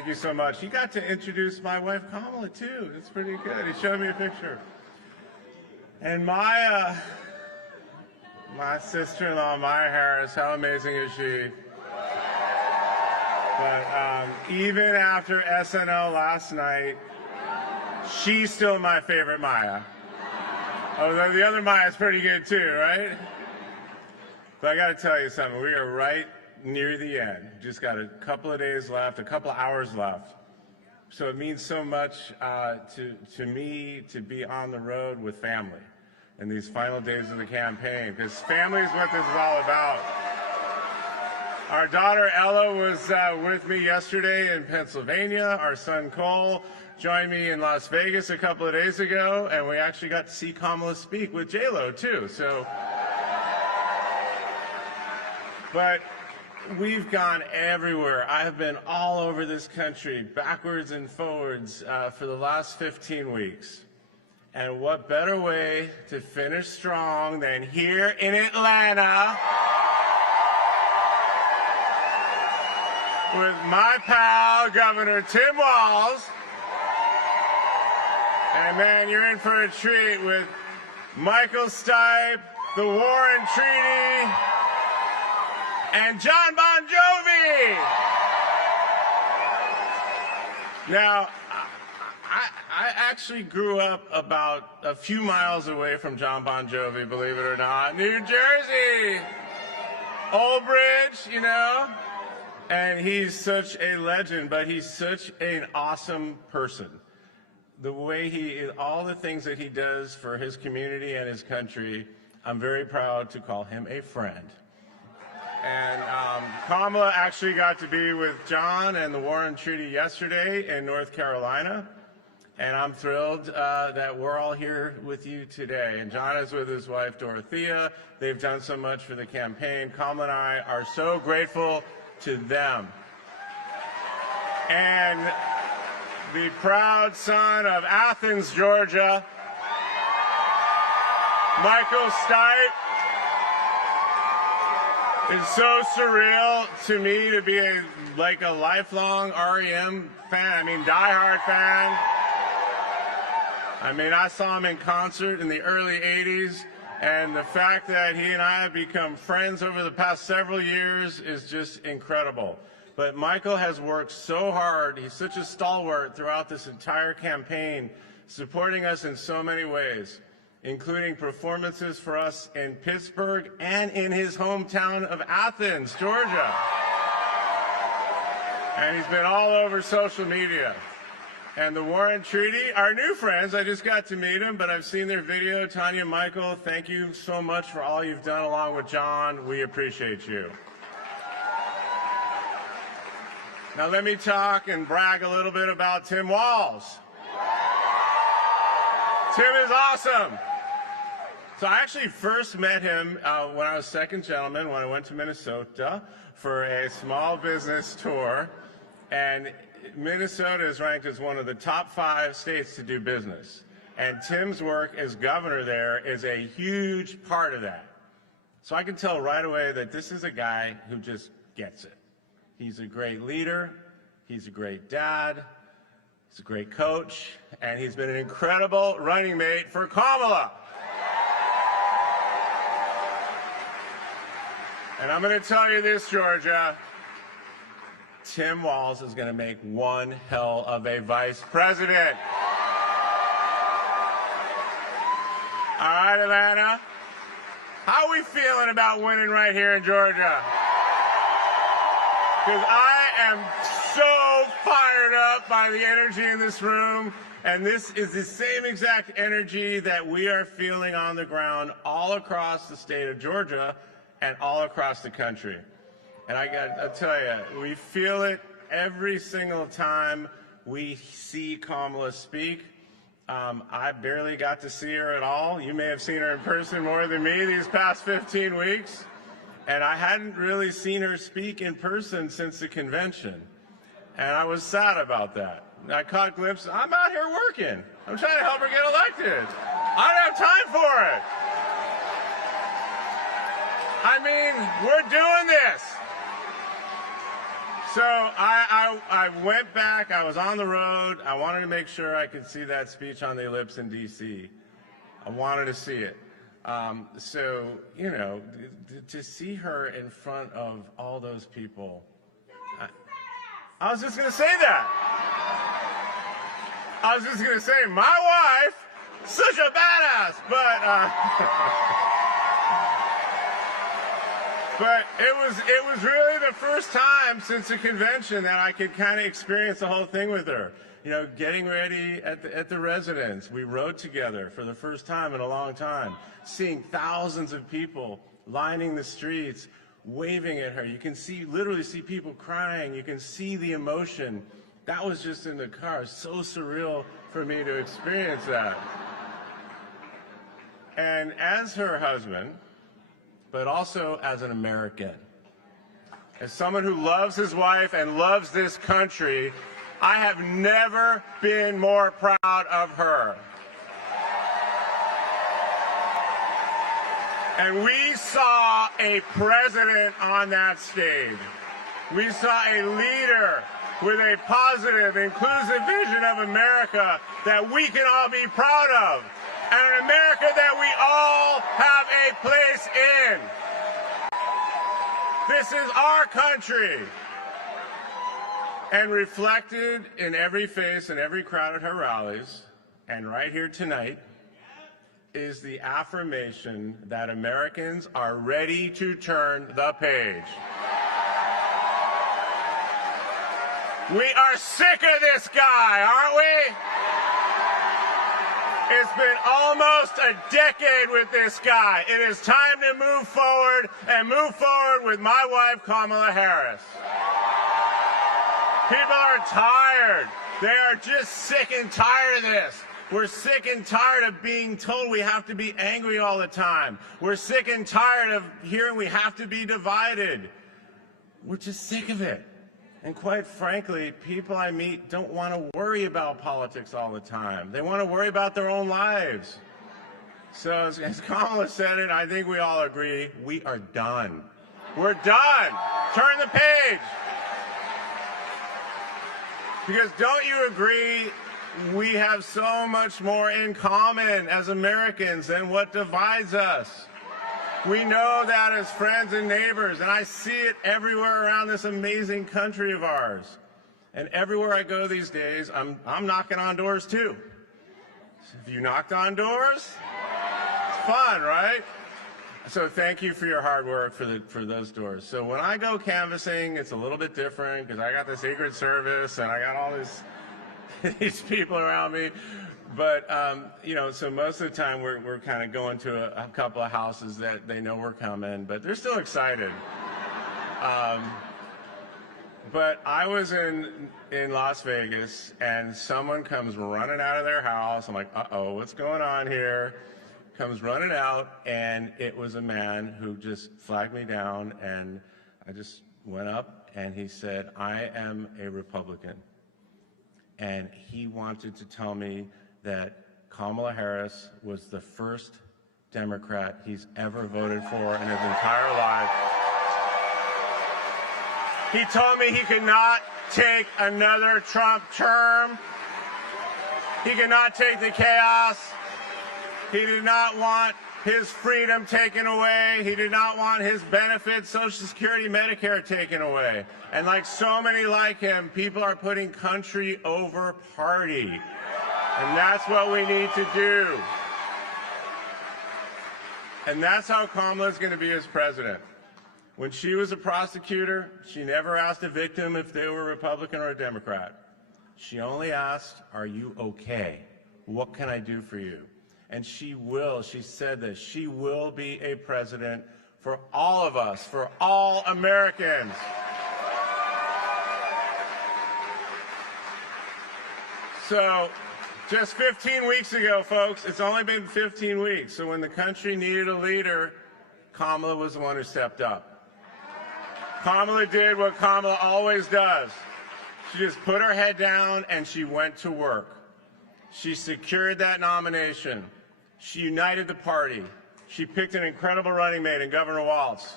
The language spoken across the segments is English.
Thank you so much. He got to introduce my wife Kamala too. It's pretty good. He showed me a picture. And my sister-in-law, Maya Harris, how amazing is she? But even after SNL last night, she's still my favorite Maya. Although the other Maya's pretty good too, right? But I got to tell you something. We are right near the end. Just got a couple of days left, a couple of hours left. So it means so much to me to be on the road with family in these final days of the campaign, because family is what this is all about. Our daughter Ella was with me yesterday in Pennsylvania. Our son Cole joined me in Las Vegas a couple of days ago, and we actually got to see Kamala speak with J-Lo too. So, but we've gone everywhere. I have been all over this country, backwards and forwards, for the last 15 weeks. And what better way to finish strong than here in Atlanta with my pal, Governor Tim Walz. And man, you're in for a treat with Michael Stipe, the Warren Treaty, and John Bon Jovi. Now, I actually grew up about a few miles away from John Bon Jovi, believe it or not. New Jersey, Old Bridge, you know? And he's such a legend, but he's such an awesome person. The way all the things that he does for his community and his country, I'm very proud to call him a friend. And Kamala actually got to be with John and the Warren Treaty yesterday in North Carolina. And I'm thrilled that we're all here with you today. And John is with his wife, Dorothea. They've done so much for the campaign. Kamala and I are so grateful to them. And the proud son of Athens, Georgia, Michael Stipe. It's so surreal to me to be like a lifelong REM fan. I mean, diehard fan. I mean, I saw him in concert in the early 80s, and the fact that he and I have become friends over the past several years is just incredible. But Michael has worked so hard. He's such a stalwart throughout this entire campaign, supporting us in so many ways, including performances for us in Pittsburgh and in his hometown of Athens, Georgia. And he's been all over social media. And the Warren Treaty, our new friends, I just got to meet them, but I've seen their video. Tanya, Michael, thank you so much for all you've done along with John. We appreciate you. Now let me talk and brag a little bit about Tim Walz. Tim is awesome. So I actually first met him when I was Second Gentleman, when I went to Minnesota for a small business tour. And Minnesota is ranked as one of the top 5 states to do business. And Tim's work as governor there is a huge part of that. So I can tell right away that this is a guy who just gets it. He's a great leader. He's a great dad. He's a great coach. And he's been an incredible running mate for Kamala. And I'm going to tell you this, Georgia. Tim Walz is going to make one hell of a vice president. All right, Atlanta. How are we feeling about winning right here in Georgia? Because I am so fired up by the energy in this room. And this is the same exact energy that we are feeling on the ground all across the state of Georgia and all across the country. And I'll tell you, we feel it every single time we see Kamala speak. I barely got to see her at all. You may have seen her in person more than me these past 15 weeks. And I hadn't really seen her speak in person since the convention. And I was sad about that. I caught glimpses. I'm out here working. I'm trying to help her get elected. I don't have time for it. I mean, we're doing this. So I went back. I was on the road. I wanted to make sure I could see that speech on the ellipse in D.C. I wanted to see it. So, you know, to see her in front of all those people, I was just going to say that. I was just going to say, my wife, such a badass, but it was really the first time since the convention that I could kind of experience the whole thing with her. You know, getting ready at the residence. We rode together for the first time in a long time, seeing thousands of people lining the streets, waving at her. You can literally see people crying. You can see the emotion. That was just in the car. So surreal for me to experience that. And as her husband, but also as an American, as someone who loves his wife and loves this country, I have never been more proud of her. And we saw a president on that stage. We saw a leader with a positive, inclusive vision of America that we can all be proud of, and an America that we all have a place in. This is our country. And reflected in every face and every crowd at her rallies, and right here tonight, is the affirmation that Americans are ready to turn the page. We are sick of this guy, aren't we? It's been almost a decade with this guy. It is time to move forward, and move forward with my wife, Kamala Harris. People are tired. They are just sick and tired of this. We're sick and tired of being told we have to be angry all the time. We're sick and tired of hearing we have to be divided. We're just sick of it. And quite frankly, people I meet don't want to worry about politics all the time. They want to worry about their own lives. So as Kamala said it, I think we all agree, we are done. We're done. Turn the page. Because don't you agree, we have so much more in common as Americans than what divides us. We know that as friends and neighbors, and I see it everywhere around this amazing country of ours. And everywhere I go these days, I'm knocking on doors too. Have you knocked on doors? It's fun, right? So thank you for your hard work for those doors. So when I go canvassing, it's a little bit different because I got the Secret Service and I got all these people around me. But, you know, so most of the time we're kind of going to a couple of houses that they know we're coming, but they're still excited. But I was in Las Vegas and someone comes running out of their house. I'm like, uh-oh, what's going on here? Comes running out, and it was a man who just flagged me down, and I just went up and he said, I am a Republican. And he wanted to tell me that Kamala Harris was the first Democrat he's ever voted for in his entire life. He told me he could not take another Trump term. He could not take the chaos. He did not want his freedom taken away. He did not want his benefits, Social Security, Medicare taken away. And like so many like him, people are putting country over party. And that's what we need to do. And that's how Kamala's going to be as president. When she was a prosecutor, she never asked a victim if they were Republican or a Democrat. She only asked, are you okay? What can I do for you? And she said that she will be a president for all of us, for all Americans. So just 15 weeks ago, folks, it's only been 15 weeks. So when the country needed a leader, Kamala was the one who stepped up. Kamala did what Kamala always does. She just put her head down and she went to work. She secured that nomination. She united the party. She picked an incredible running mate in Governor Walz.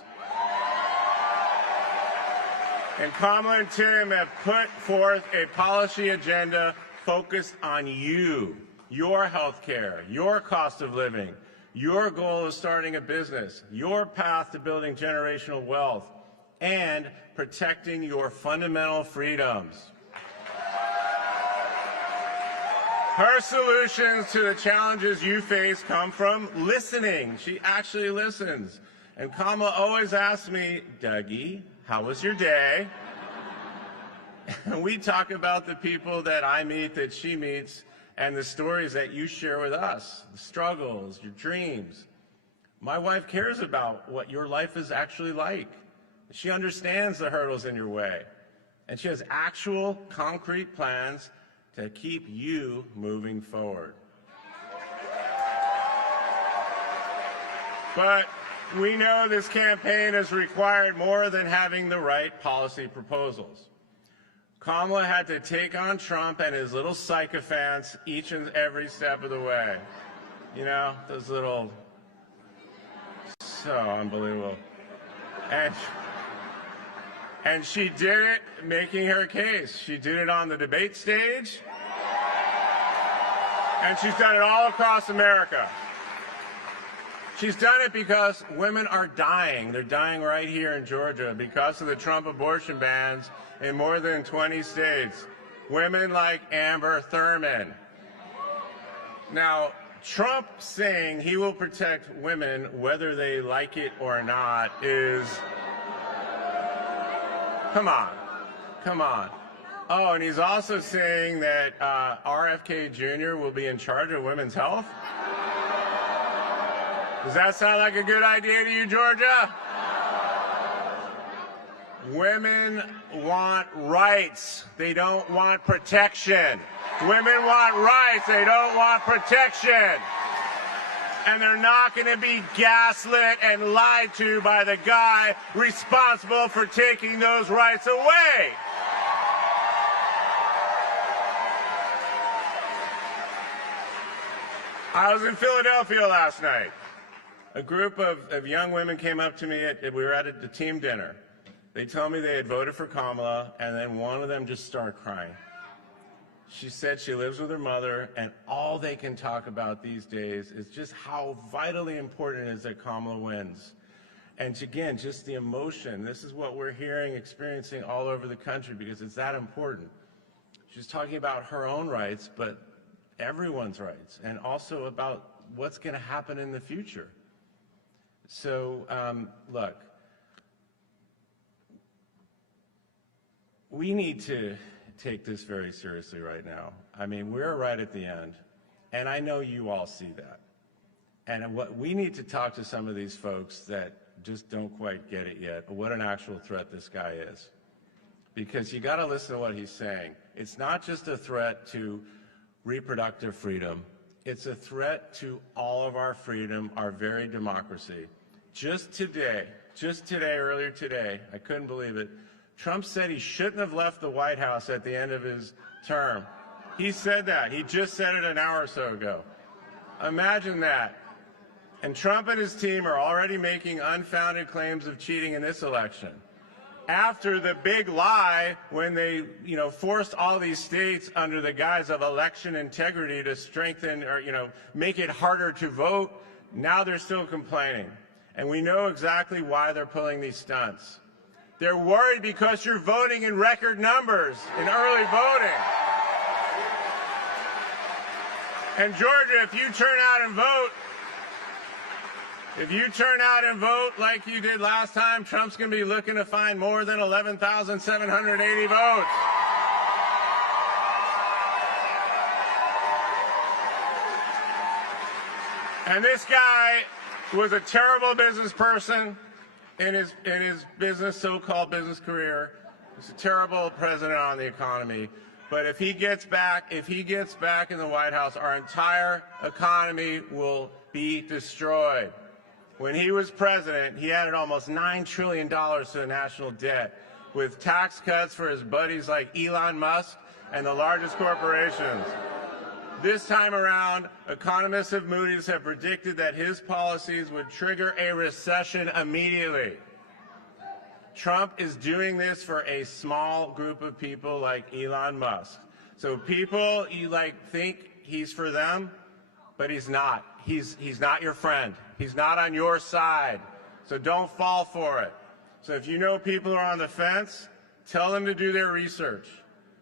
And Kamala and Tim have put forth a policy agenda focused on you, your health care, your cost of living, your goal of starting a business, your path to building generational wealth, and protecting your fundamental freedoms. Her solutions to the challenges you face come from listening. She actually listens. And Kamala always asks me, Dougie, how was your day? And we talk about the people that I meet, that she meets, and the stories that you share with us, the struggles, your dreams. My wife cares about what your life is actually like. She understands the hurdles in your way. And she has actual, concrete plans to keep you moving forward. But we know this campaign has required more than having the right policy proposals. Kamala had to take on Trump and his little sycophants each and every step of the way. You know, those little, so unbelievable. And she did it making her case. She did it on the debate stage, and she's done it all across America. She's done it because women are dying. They're dying right here in Georgia because of the Trump abortion bans in more than 20 states. Women like Amber Thurman. Now, Trump saying he will protect women whether they like it or not is, come on, come on. Oh, and he's also saying that RFK Jr. will be in charge of women's health? Does that sound like a good idea to you, Georgia? Women want rights. They don't want protection. Women want rights. They don't want protection. And they're not going to be gaslit and lied to by the guy responsible for taking those rights away. I was in Philadelphia last night. A group of young women came up to me. We were at the team dinner. They told me they had voted for Kamala, and then one of them just started crying. She said she lives with her mother, and all they can talk about these days is just how vitally important it is that Kamala wins. And again, just the emotion. This is what we're hearing, experiencing all over the country because it's that important. She's talking about her own rights, but everyone's rights, and also about what's going to happen in the future. So, look, we need to take this very seriously right now. I mean, we're right at the end, and I know you all see that. And what we need to talk to some of these folks that just don't quite get it yet, what an actual threat this guy is. Because you got to listen to what he's saying. It's not just a threat to reproductive freedom. It's a threat to all of our freedom, our very democracy. Just today, earlier today, I couldn't believe it, Trump said he shouldn't have left the White House at the end of his term. He said that. He just said it an hour or so ago. Imagine that. And Trump and his team are already making unfounded claims of cheating in this election. After the big lie when they, forced all these states under the guise of election integrity to strengthen or, make it harder to vote, now they're still complaining. And we know exactly why they're pulling these stunts. They're worried because you're voting in record numbers in early voting. And Georgia, if you turn out and vote like you did last time, Trump's going to be looking to find more than 11,780 votes. And this guy was a terrible business person in his business, so-called business career. He's a terrible president on the economy. But if he gets back in the White House, our entire economy will be destroyed. When he was president, he added almost $9 trillion to the national debt with tax cuts for his buddies like Elon Musk and the largest corporations. This time around, economists of Moody's have predicted that his policies would trigger a recession immediately. Trump is doing this for a small group of people like Elon Musk. So people, you think he's for them, but he's not. He's not your friend. He's not on your side. So don't fall for it. So if you know people are on the fence, tell them to do their research.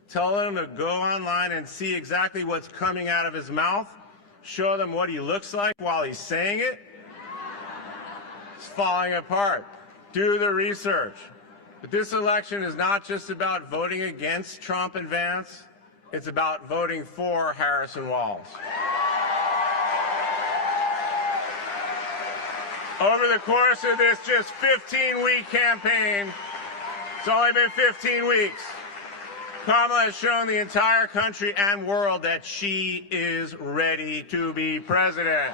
Tell them to go online and see exactly what's coming out of his mouth. Show them what he looks like while he's saying it. It's falling apart. Do the research. But this election is not just about voting against Trump and Vance. It's about voting for Harris and Walz. Over the course of this just 15-week campaign, it's only been 15 weeks, Kamala has shown the entire country and world that she is ready to be president.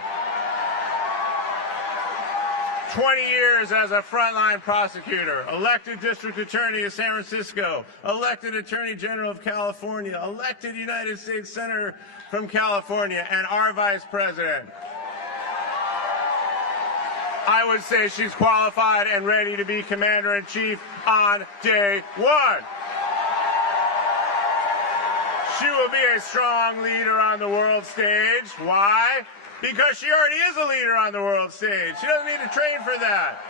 20 years as a frontline prosecutor, elected district attorney of San Francisco, elected attorney general of California, elected United States Senator from California, and our vice president. I would say she's qualified and ready to be commander-in-chief on day one. She will be a strong leader on the world stage. Why? Because she already is a leader on the world stage. She doesn't need to train for that.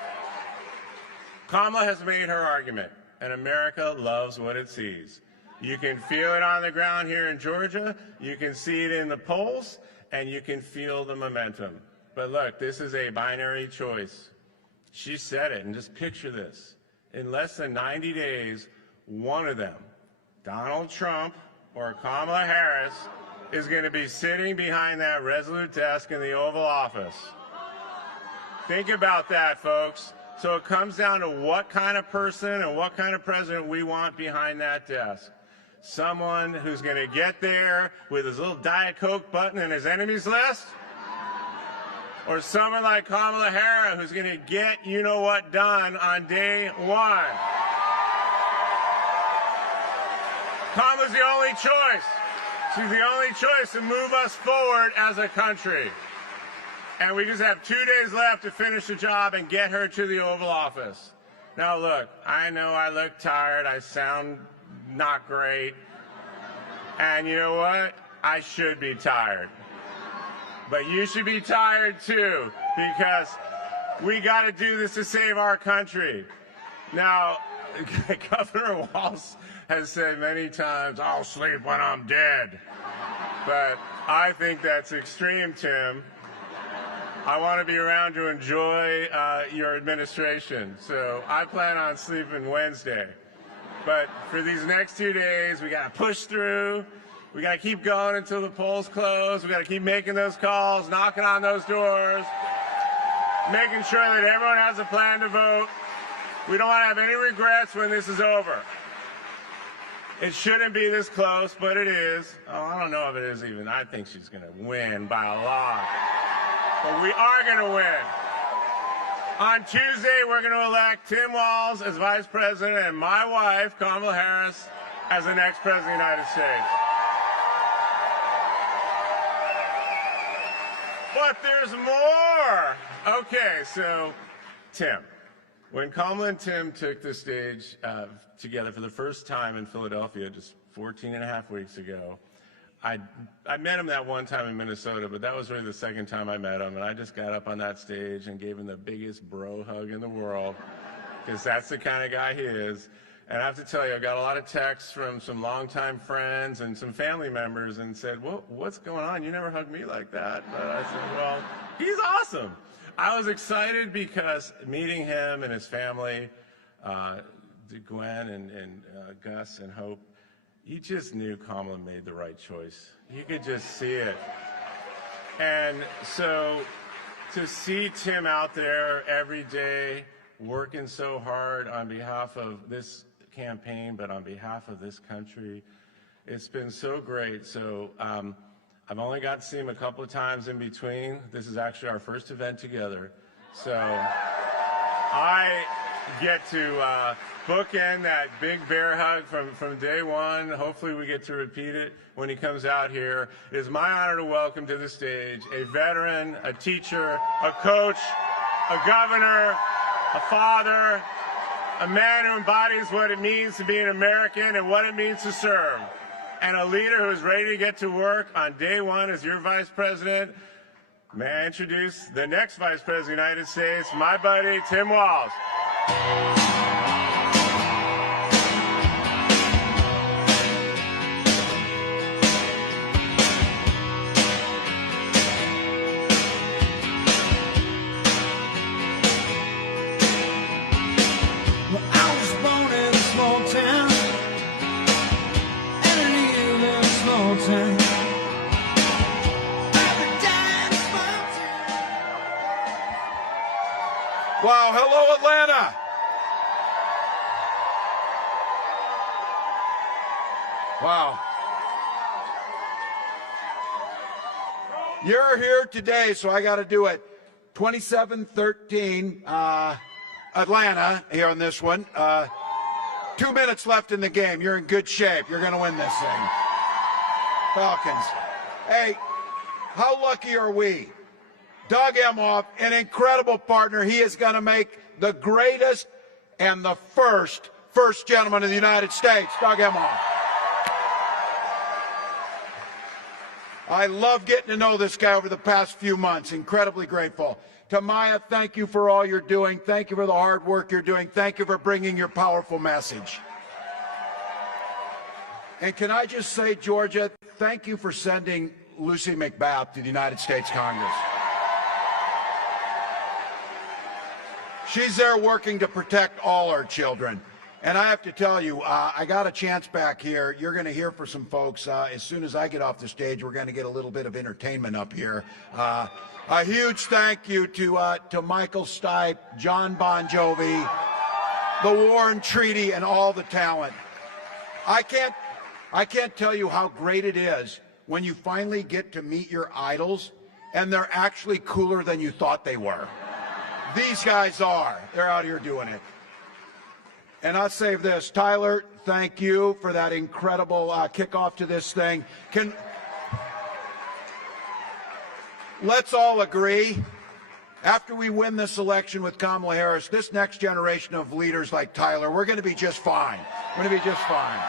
Kamala has made her argument, and America loves what it sees. You can feel it on the ground here in Georgia, you can see it in the polls, and you can feel the momentum. But look, this is a binary choice. She said it, and just picture this. In less than 90 days, one of them, Donald Trump or Kamala Harris, is going to be sitting behind that resolute desk in the Oval Office. Think about that, folks. So it comes down to what kind of person and what kind of president we want behind that desk. Someone who's going to get there with his little Diet Coke button in his enemies list? Or someone like Kamala Harris who's going to get you-know-what done on day one? Kamala's the only choice. She's the only choice to move us forward as a country. And we just have 2 days left to finish the job and get her to the Oval Office. Now look, I know I look tired, I sound not great, and you know what? I should be tired. But you should be tired too, because we got to do this to save our country. Now, Governor Walz has said many times, I'll sleep when I'm dead. But I think that's extreme, Tim. I want to be around to enjoy your administration. So I plan on sleeping Wednesday. But for these next 2 days, we got to push through. We got to keep going until the polls close. We got to keep making those calls, knocking on those doors, making sure that everyone has a plan to vote. We don't want to have any regrets when this is over. It shouldn't be this close, but it is. Oh, I don't know if it is even. I think she's going to win by a lot. But we are going to win. On Tuesday, we're going to elect Tim Walz as vice president and my wife, Kamala Harris, as the next president of the United States. But there's more. Okay, so Tim. When Kamala and Tim took the stage together for the first time in Philadelphia just 14 and a half weeks ago, I met him that one time in Minnesota, but that was really the second time I met him, and I just got up on that stage and gave him the biggest bro hug in the world, because that's the kind of guy he is. And I have to tell you, I got a lot of texts from some longtime friends and some family members and said, what's going on? You never hugged me like that. But I said, well, he's awesome. I was excited because meeting him and his family, Gwen and Gus and Hope, you just knew Kamala made the right choice. You could just see it. And so to see Tim out there every day working so hard on behalf of this campaign, but on behalf of this country, it's been so great. So I've only got to see him a couple of times in between. This is actually our first event together. So I get to bookend that big bear hug from day one. Hopefully we get to repeat it when he comes out here. It is my honor to welcome to the stage a veteran, a teacher, a coach, a governor, a father, a man who embodies what it means to be an American and what it means to serve, and a leader who is ready to get to work on day one as your vice president. May I introduce the next vice president of the United States, my buddy, Tim Walz. Wow, hello Atlanta. Wow. You're here today, so I got to do it. 27-13, Atlanta here on this one. 2 minutes left in the game. You're in good shape. You're going to win this thing. Falcons. Hey, how lucky are we? Doug Emhoff, an incredible partner. He is going to make the greatest and the first gentleman of the United States, Doug Emhoff. I love getting to know this guy over the past few months. Incredibly grateful. To Maya, thank you for all you're doing. Thank you for the hard work you're doing. Thank you for bringing your powerful message. And can I just say, Georgia, thank you for sending Lucy McBath to the United States Congress. She's there working to protect all our children. And I have to tell you, I got a chance back here. You're going to hear from some folks. As soon as I get off the stage, we're going to get a little bit of entertainment up here. A huge thank you to Michael Stipe, John Bon Jovi, the Warren Treaty, and all the talent. I can't tell you how great it is when you finally get to meet your idols, and they're actually cooler than you thought they were. These guys are. They're out here doing it. And I'll save this. Tyler, thank you for that incredible kickoff to this thing. Let's all agree, after we win this election with Kamala Harris, this next generation of leaders like Tyler, we're going to be just fine. We're going to be just fine.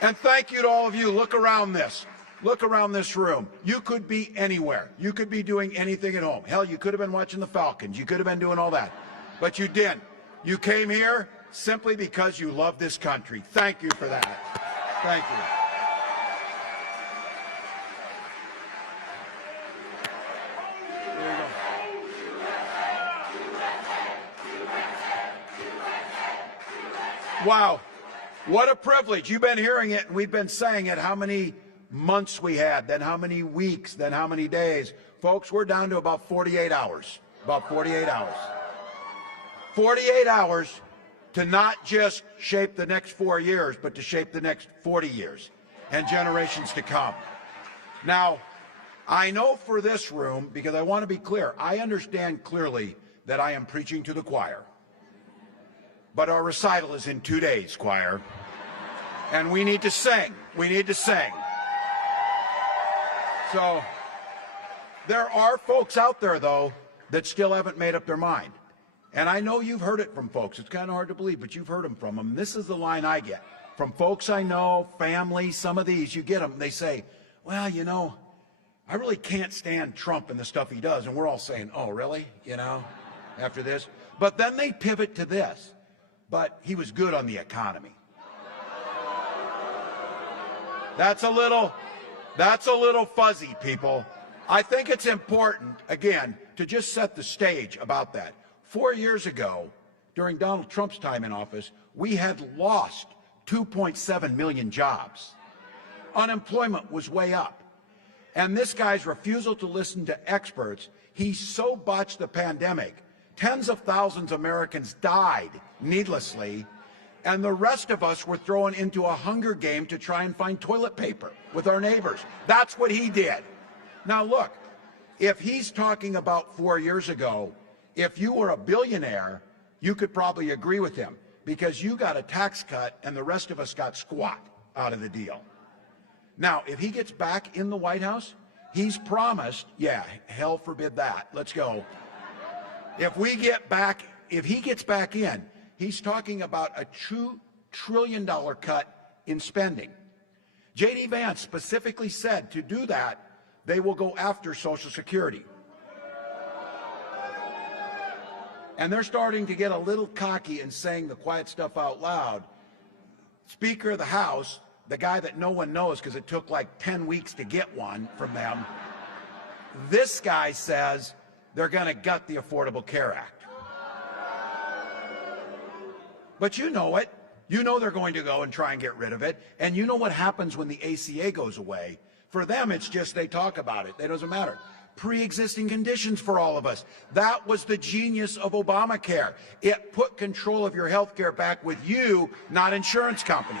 And thank you to all of you. Look around this. Look around this room. You could be anywhere. You could be doing anything at home. Hell, you could have been watching the Falcons. You could have been doing all that. But you didn't. You came here simply because you love this country. Thank you for that. Thank you. There you go. Wow. What a privilege. You've been hearing it, and we've been saying it. How many months we had, then how many weeks, then how many days. Folks, we're down to about 48 hours. About 48 hours. 48 hours to not just shape the next 4 years, but to shape the next 40 years and generations to come. Now, I know for this room, because I want to be clear, I understand clearly that I am preaching to the choir. But our recital is in 2 days, choir. And we need to sing. We need to sing. So there are folks out there, though, that still haven't made up their mind. And I know you've heard it from folks. It's kind of hard to believe, but you've heard them from them. This is the line I get from folks I know, family, some of these. You get them. They say, well, you know, I really can't stand Trump and the stuff he does. And we're all saying, oh, really? You know, after this. But then they pivot to this. But he was good on the economy. That's a little fuzzy, people. I think it's important, again, to just set the stage about that. 4 years ago, during Donald Trump's time in office, we had lost 2.7 million jobs. Unemployment was way up. And this guy's refusal to listen to experts, he so botched the pandemic, tens of thousands of Americans died needlessly, and the rest of us were thrown into a hunger game to try and find toilet paper with our neighbors. That's what he did. Now look, if he's talking about 4 years ago, if you were a billionaire, you could probably agree with him because you got a tax cut and the rest of us got squat out of the deal. Now, if he gets back in the White House, he's promised, yeah, hell forbid that, let's go. If he gets back in, he's talking about a $2 trillion cut in spending. J.D. Vance specifically said to do that, they will go after Social Security. And they're starting to get a little cocky and saying the quiet stuff out loud. Speaker of the House, the guy that no one knows because it took like 10 weeks to get one from them, this guy says they're going to gut the Affordable Care Act. But you know it. You know they're going to go and try and get rid of it. And you know what happens when the ACA goes away. For them, it's just they talk about it. It doesn't matter. Pre-existing conditions for all of us. That was the genius of Obamacare. It put control of your health care back with you, not insurance companies.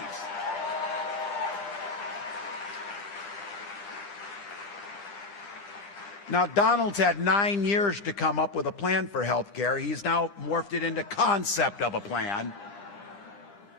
Now, Donald's had 9 years to come up with a plan for health care. He's now morphed it into concept of a plan.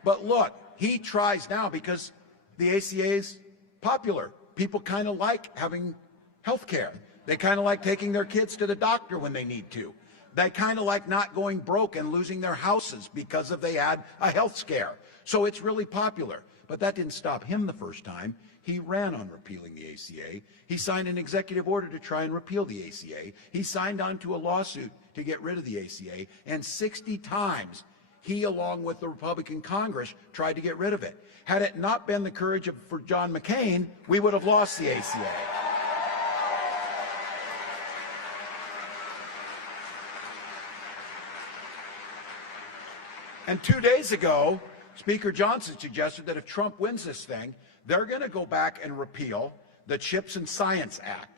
But look, he tries now because the ACA is popular. People kind of like having health care. They kind of like taking their kids to the doctor when they need to. They kind of like not going broke and losing their houses because they had a health scare. So it's really popular. But that didn't stop him the first time. He ran on repealing the ACA. He signed an executive order to try and repeal the ACA. He signed on to a lawsuit to get rid of the ACA. And 60 times he, along with the Republican Congress, tried to get rid of it. Had it not been the courage for John McCain, we would have lost the ACA. And 2 days ago, Speaker Johnson suggested that if Trump wins this thing, they're going to go back and repeal the CHIPS and Science Act.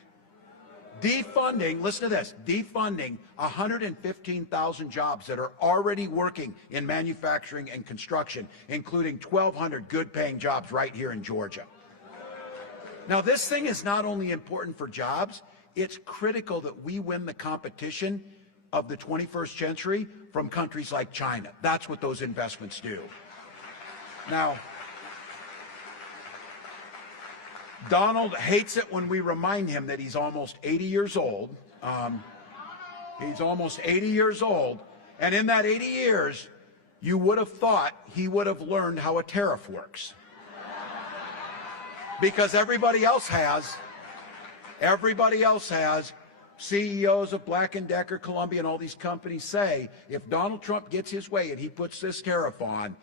Defunding, listen to this, defunding 115,000 jobs that are already working in manufacturing and construction, including 1,200 good-paying jobs right here in Georgia. Now, this thing is not only important for jobs, it's critical that we win the competition of the 21st century from countries like China. That's what those investments do. Now, Donald hates it when we remind him that he's almost 80 years old. He's almost 80 years old. And in that 80 years, you would have thought he would have learned how a tariff works. Because everybody else has. Everybody else has. CEOs of Black & Decker, Columbia, and all these companies say, if Donald Trump gets his way and he puts this tariff on,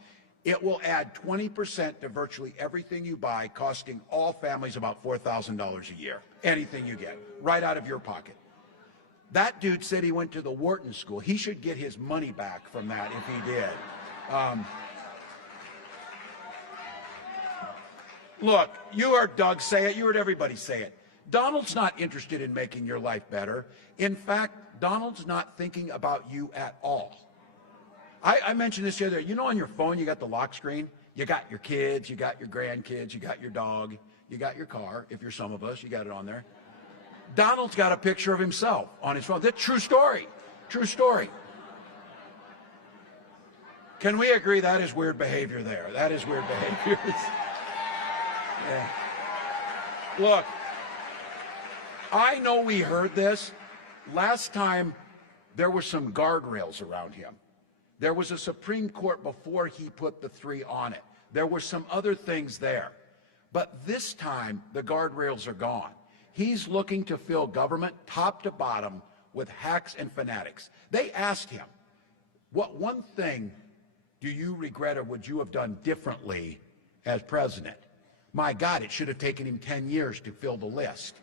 it will add 20% to virtually everything you buy, costing all families about $4,000 a year. Anything you get, right out of your pocket. That dude said he went to the Wharton School. He should get his money back from that if he did. Look, you heard Doug say it. You heard everybody say it. Donald's not interested in making your life better. In fact, Donald's not thinking about you at all. I mentioned this the other day. You know, on your phone, you got the lock screen. You got your kids, you got your grandkids, you got your dog, you got your car. If you're some of us, you got it on there. Donald's got a picture of himself on his phone. That's true story. True story. Can we agree that is weird behavior there? That is weird behavior. Yeah. Look, I know we heard this. Last time, there were some guardrails around him. There was a Supreme Court before he put the 3 on it. There were some other things there. But this time, the guardrails are gone. He's looking to fill government top to bottom with hacks and fanatics. They asked him, what one thing do you regret or would you have done differently as president? My God, it should have taken him 10 years to fill the list.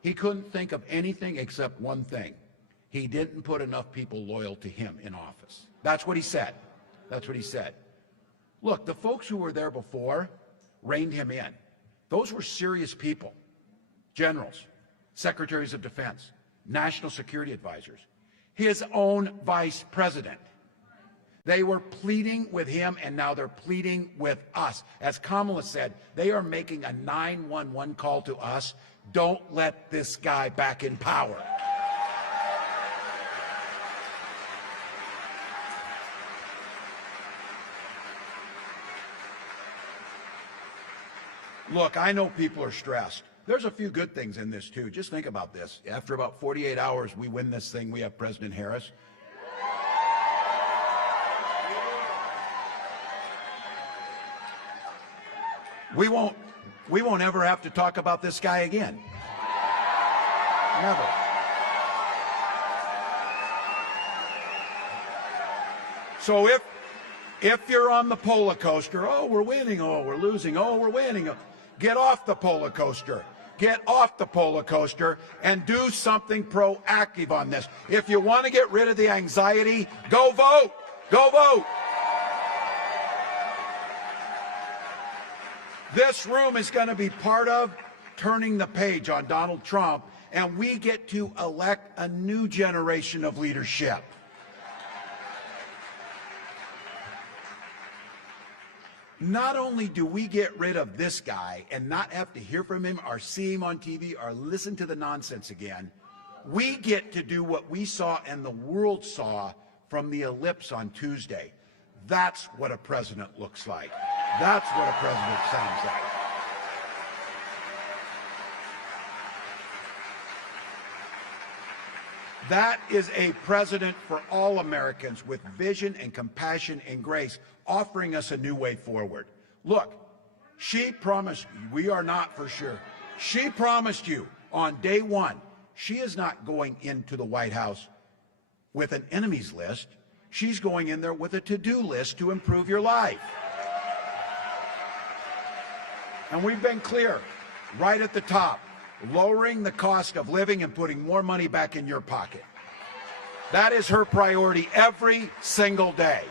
He couldn't think of anything except one thing. He didn't put enough people loyal to him in office. That's what he said. That's what he said. Look, the folks who were there before reined him in. Those were serious people. Generals, secretaries of defense, national security advisors, his own vice president. They were pleading with him, and now they're pleading with us. As Kamala said, they are making a 911 call to us. Don't let this guy back in power. Look, I know people are stressed. There's a few good things in this, too. Just think about this. After about 48 hours, we win this thing. We have President Harris. We won't ever have to talk about this guy again. Never. So if you're on the polar coaster, oh, we're winning, oh, we're losing, oh, we're winning, get off the polar coaster. Get off the polar coaster and do something proactive on this. If you want to get rid of the anxiety, go vote. Go vote. This room is going to be part of turning the page on Donald Trump, and we get to elect a new generation of leadership. Not only do we get rid of this guy and not have to hear from him or see him on TV or listen to the nonsense again, we get to do what we saw and the world saw from the ellipse on Tuesday. That's what a president looks like. That's what a president sounds like. That is a president for all Americans with vision and compassion and grace, offering us a new way forward. Look, she promised, we are not for sure. She promised you on day one, she is not going into the White House with an enemies list. She's going in there with a to-do list to improve your life. And we've been clear, right at the top, lowering the cost of living and putting more money back in your pocket. That is her priority every single day.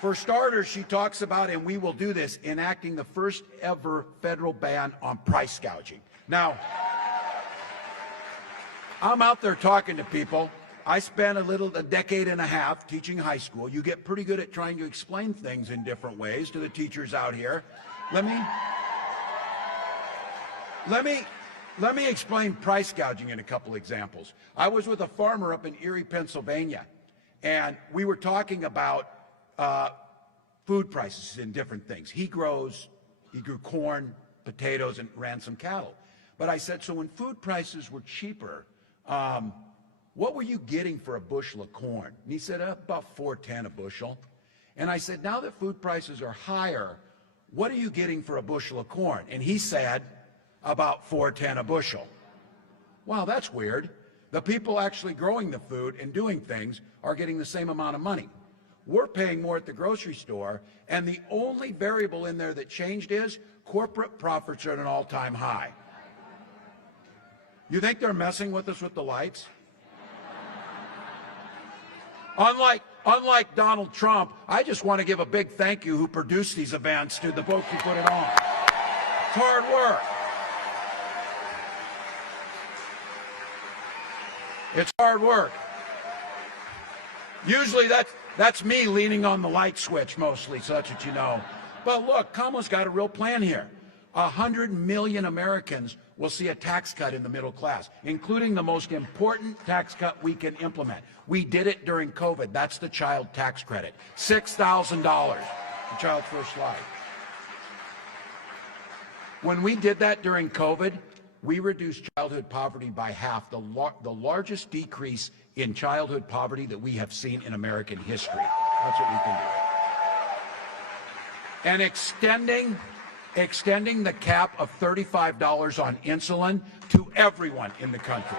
For starters, she talks about, and we will do this, enacting the first ever federal ban on price gouging. Now, I'm out there talking to people. I spent a decade and a half teaching high school. You get pretty good at trying to explain things in different ways to the teachers out here. Let me explain price gouging in a couple examples. I was with a farmer up in Erie, Pennsylvania, and we were talking about food prices and different things. He grew corn, potatoes, and ran some cattle. But I said, so when food prices were cheaper, what were you getting for a bushel of corn? And he said, about $4.10 a bushel. And I said, now that food prices are higher, what are you getting for a bushel of corn? And he said, about $4.10 a bushel. Wow, that's weird. The people actually growing the food and doing things are getting the same amount of money. We're paying more at the grocery store, and the only variable in there that changed is corporate profits are at an all-time high. You think they're messing with us with the lights? Unlike Donald Trump, I just want to give a big thank you who produced these events to the folks who put it on. It's hard work. It's hard work. Usually that's me leaning on the light switch mostly, so that's what you know. But look, Kamala's got a real plan here. 100 million Americans will see a tax cut in the middle class, including the most important tax cut we can implement. We did it during COVID. That's the child tax credit. $6,000, the child's first life. When we did that during COVID, we reduced childhood poverty by half, the largest decrease in childhood poverty that we have seen in American history. That's what we can do. And extending the cap of $35 on insulin to everyone in the country.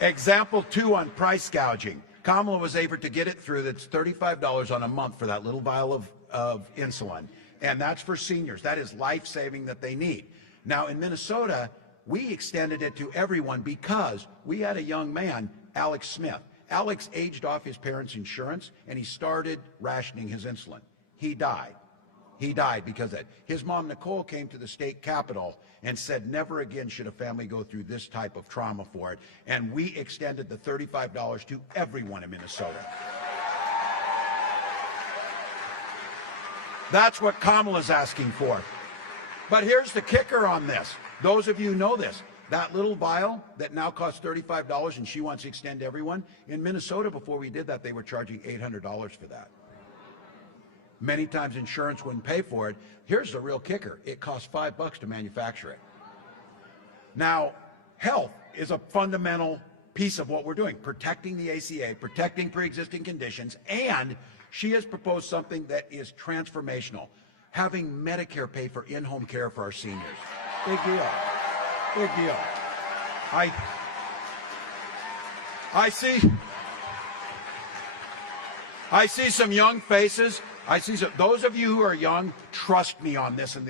Example 2 on price gouging. Kamala was able to get it through. That's $35 on a month for that little vial of insulin. And that's for seniors. That is life-saving that they need. Now, in Minnesota, we extended it to everyone because we had a young man, Alex Smith. Alex aged off his parents' insurance, and he started rationing his insulin. He died. He died because of it. His mom, Nicole, came to the state capitol and said, never again should a family go through this type of trauma for it. And we extended the $35 to everyone in Minnesota. That's what Kamala's asking for. But here's the kicker on this. Those of you who know this. That little vial that now costs $35 and she wants to extend to everyone, in Minnesota before we did that, they were charging $800 for that. Many times insurance wouldn't pay for it. Here's the real kicker. It costs $5 to manufacture it. Now, health is a fundamental piece of what we're doing, protecting the ACA, protecting pre-existing conditions, and she has proposed something that is transformational, having Medicare pay for in-home care for our seniors. Big deal. Big deal. I see some young faces. Those of you who are young, trust me on this, and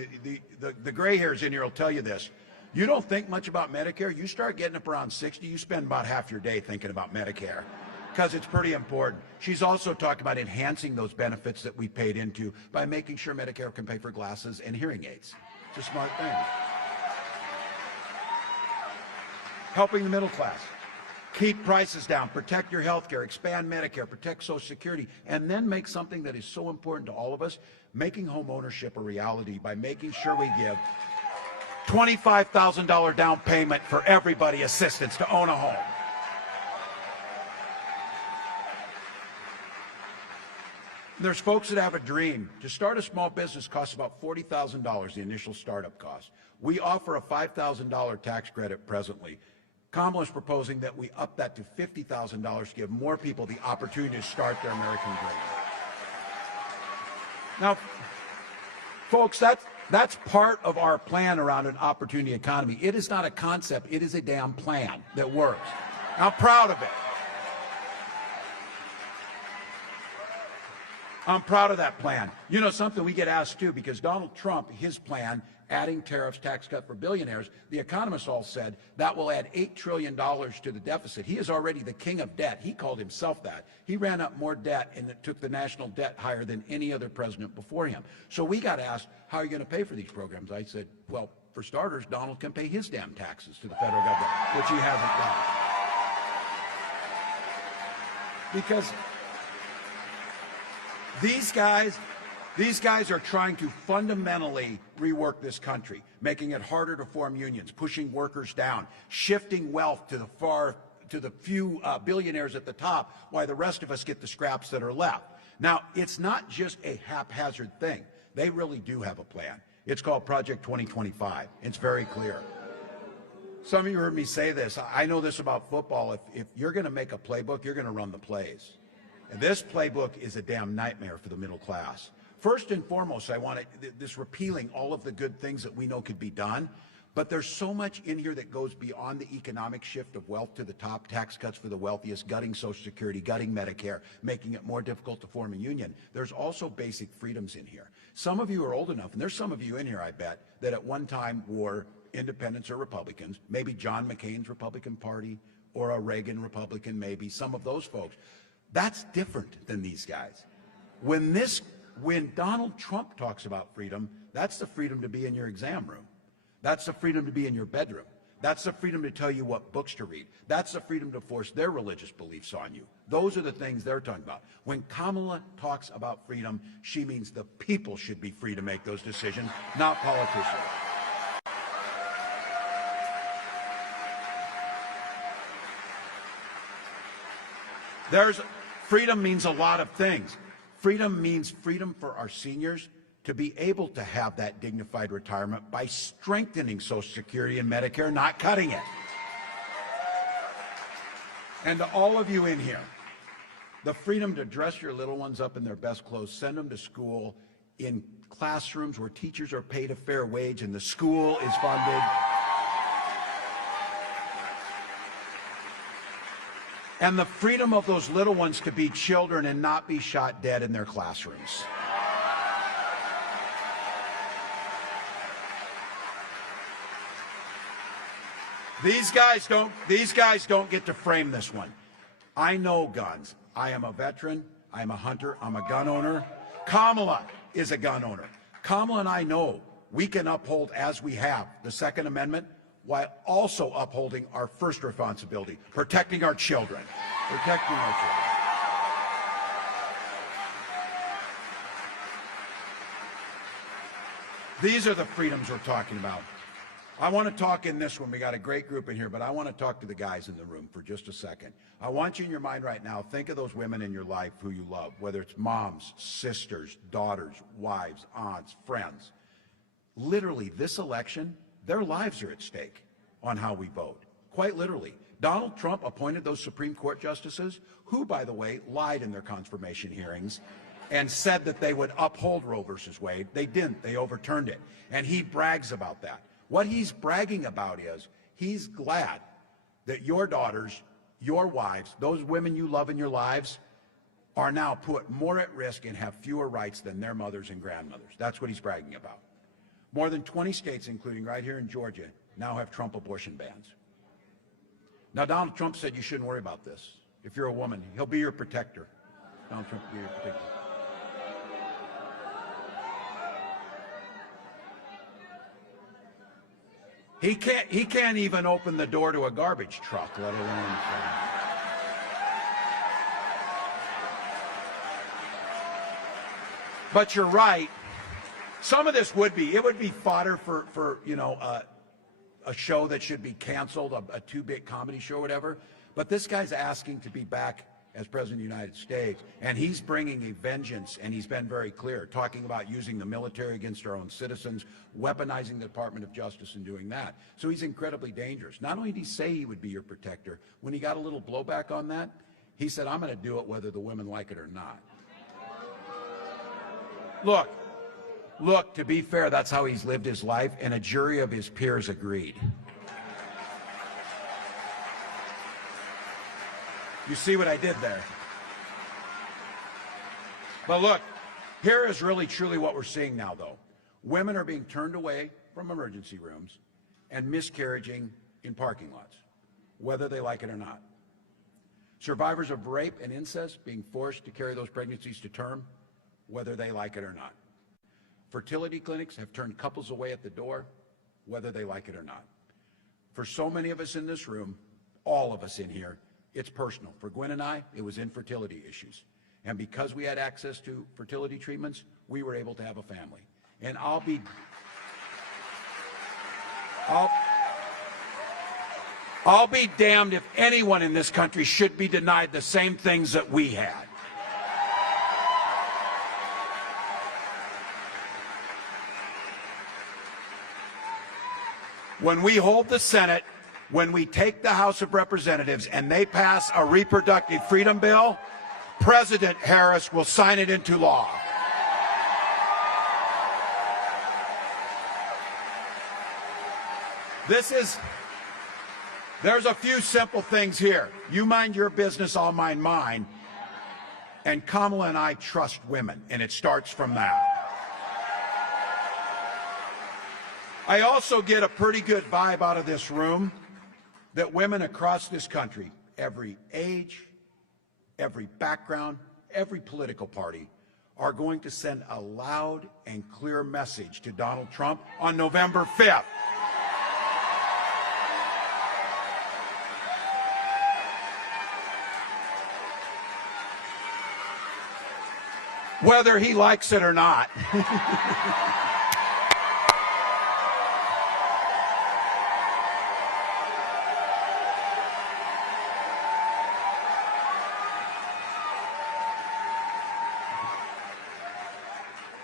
the gray hairs in here will tell you this. You don't think much about Medicare. You start getting up around 60, you spend about half your day thinking about Medicare because it's pretty important. She's also talked about enhancing those benefits that we paid into by making sure Medicare can pay for glasses and hearing aids. It's a smart thing. Helping the middle class. Keep prices down, protect your health care, expand Medicare, protect Social Security, and then make something that is so important to all of us, making home ownership a reality by making sure we give $25,000 down payment for everybody assistance to own a home. And there's folks that have a dream. To start a small business costs about $40,000, the initial startup cost. We offer a $5,000 tax credit presently. Kamala is proposing that we up that to $50,000 to give more people the opportunity to start their American dream. Now, folks, that's part of our plan around an opportunity economy. It is not a concept. It is a damn plan that works. I'm proud of it. I'm proud of that plan. You know something, we get asked too, because Donald Trump, his plan, adding tariffs, tax cut for billionaires, the economists all said that will add $8 trillion to the deficit. He is already the king of debt. He called himself that. He ran up more debt and it took the national debt higher than any other president before him. So we got asked, how are you going to pay for these programs? I said, well, for starters, Donald can pay his damn taxes to the federal government, which he hasn't done. Because these guys are trying to fundamentally rework this country, making it harder to form unions, pushing workers down, shifting wealth to the few billionaires at the top, while the rest of us get the scraps that are left. Now, it's not just a haphazard thing. They really do have a plan. It's called Project 2025. It's very clear. Some of you heard me say this. I know this about football. If you're going to make a playbook, you're going to run the plays. And this playbook is a damn nightmare for the middle class. First and foremost, I want this repealing all of the good things that we know could be done, but there's so much in here that goes beyond the economic shift of wealth to the top, tax cuts for the wealthiest, gutting Social Security, gutting Medicare, making it more difficult to form a union. There's also basic freedoms in here. Some of you are old enough, and there's some of you in here, I bet, that at one time were independents or Republicans, maybe John McCain's Republican Party or a Reagan Republican, maybe, some of those folks. That's different than these guys. When Donald Trump talks about freedom, that's the freedom to be in your exam room. That's the freedom to be in your bedroom. That's the freedom to tell you what books to read. That's the freedom to force their religious beliefs on you. Those are the things they're talking about. When Kamala talks about freedom, she means the people should be free to make those decisions, not politicians. Freedom means a lot of things. Freedom means freedom for our seniors to be able to have that dignified retirement by strengthening Social Security and Medicare, not cutting it. And to all of you in here, the freedom to dress your little ones up in their best clothes, send them to school in classrooms where teachers are paid a fair wage and the school is funded. And the freedom of those little ones to be children and not be shot dead in their classrooms. These guys don't get to frame this one. I know guns. I am a veteran. I'm a hunter. I'm a gun owner. Kamala is a gun owner. Kamala and I know we can uphold, as we have, the Second Amendment, while also upholding our first responsibility, protecting our children. Protecting our children. These are the freedoms we're talking about. I want to talk in this one. We got a great group in here, but I want to talk to the guys in the room for just a second. I want you in your mind right now, think of those women in your life who you love, whether it's moms, sisters, daughters, wives, aunts, friends. Literally, this election, their lives are at stake on how we vote. Quite literally. Donald Trump appointed those Supreme Court justices who, by the way, lied in their confirmation hearings and said that they would uphold Roe versus Wade. They didn't. They overturned it. And he brags about that. What he's bragging about is he's glad that your daughters, your wives, those women you love in your lives are now put more at risk and have fewer rights than their mothers and grandmothers. That's what he's bragging about. More than 20 states, including right here in Georgia, now have Trump abortion bans. Now, Donald Trump said you shouldn't worry about this. If you're a woman, he'll be your protector. Donald Trump will be your protector. He can't even open the door to a garbage truck, let alone. But you're right. Some of this would be fodder for a show that should be canceled, a two-bit comedy show or whatever. But this guy's asking to be back as President of the United States, and he's bringing a vengeance, and he's been very clear, talking about using the military against our own citizens, weaponizing the Department of Justice and doing that. So he's incredibly dangerous. Not only did he say he would be your protector, when he got a little blowback on that, he said, I'm going to do it whether the women like it or not. Look, to be fair, that's how he's lived his life, and a jury of his peers agreed. You see what I did there? But look, here is really truly what we're seeing now, though. Women are being turned away from emergency rooms and miscarrying in parking lots, whether they like it or not. Survivors of rape and incest being forced to carry those pregnancies to term, whether they like it or not. Fertility clinics have turned couples away at the door, whether they like it or not. For so many of us in this room, all of us in here, it's personal. For Gwen and I, it was infertility issues. And because we had access to fertility treatments, we were able to have a family. And I'll be damned if anyone in this country should be denied the same things that we had. When we hold the Senate, when we take the House of Representatives and they pass a reproductive freedom bill, President Harris will sign it into law. There's a few simple things here. You mind your business, I'll mind mine. And Kamala and I trust women, and it starts from that. I also get a pretty good vibe out of this room that women across this country, every age, every background, every political party, are going to send a loud and clear message to Donald Trump on November 5th. Whether he likes it or not.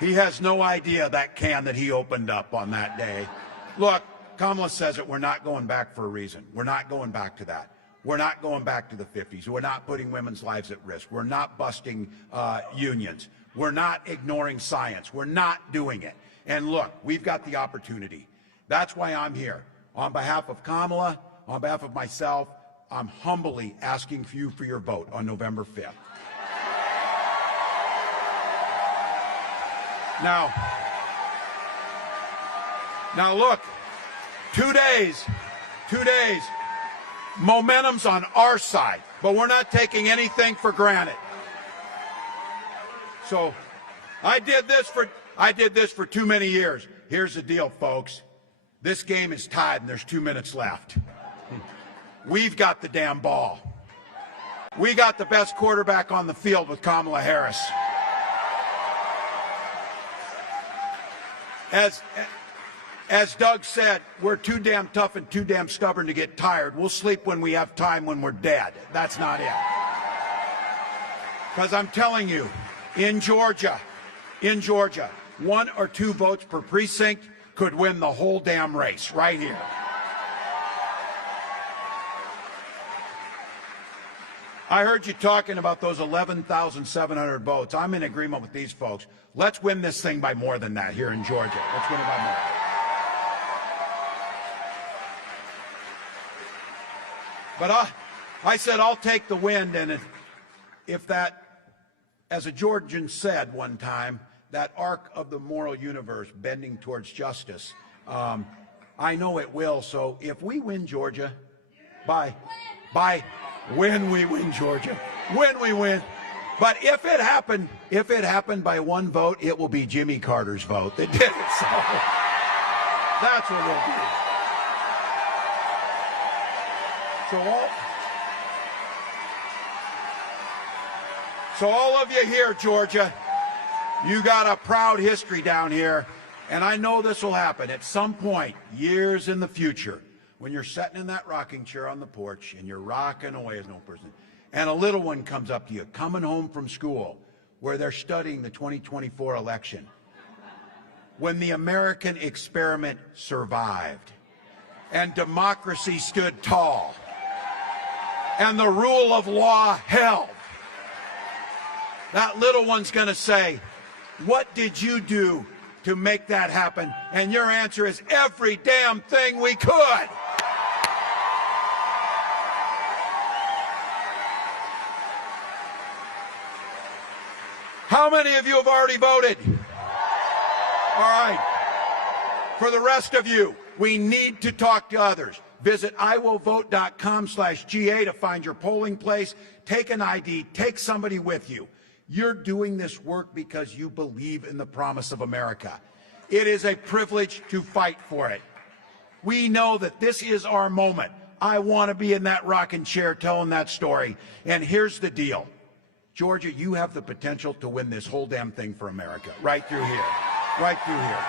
He has no idea that can that he opened up on that day. Look, Kamala says it, we're not going back for a reason. We're not going back to that. We're not going back to the 50s. We're not putting women's lives at risk. We're not busting unions. We're not ignoring science. We're not doing it. And look, we've got the opportunity. That's why I'm here. On behalf of Kamala, on behalf of myself, I'm humbly asking you for your vote on November 5th. Now look, 2 days, momentum's on our side, but we're not taking anything for granted. So I did this for too many years. Here's the deal, folks. This game is tied and there's 2 minutes left. We've got the damn ball. We got the best quarterback on the field with Kamala Harris. As Doug said, we're too damn tough and too damn stubborn to get tired. We'll sleep when we have time when we're dead. That's not it. Because I'm telling you, in Georgia, 1 or 2 votes per precinct could win the whole damn race right here. I heard you talking about those 11,700 votes. I'm in agreement with these folks. Let's win this thing by more than that here in Georgia. Let's win it by more. But I said I'll take the win, and if that, as a Georgian said one time, that arc of the moral universe bending towards justice, I know it will. So if we win Georgia, when we win Georgia, when we win. But if it happened by 1 vote, it will be Jimmy Carter's vote that did it. So that's what we'll do. So all of you here, Georgia, you got a proud history down here, and I know this will happen at some point, years in the future, when you're sitting in that rocking chair on the porch and you're rocking away as no person, and a little one comes up to you, coming home from school, where they're studying the 2024 election, when the American experiment survived, and democracy stood tall, and the rule of law held. That little one's going to say, what did you do to make that happen? And your answer is every damn thing we could. How many of you have already voted? All right. For the rest of you, we need to talk to others. Visit iwillvote.com/GA to find your polling place. Take an ID. Take somebody with you. You're doing this work because you believe in the promise of America. It is a privilege to fight for it. We know that this is our moment. I want to be in that rocking chair telling that story. And here's the deal. Georgia, you have the potential to win this whole damn thing for America. Right through here. Right through here.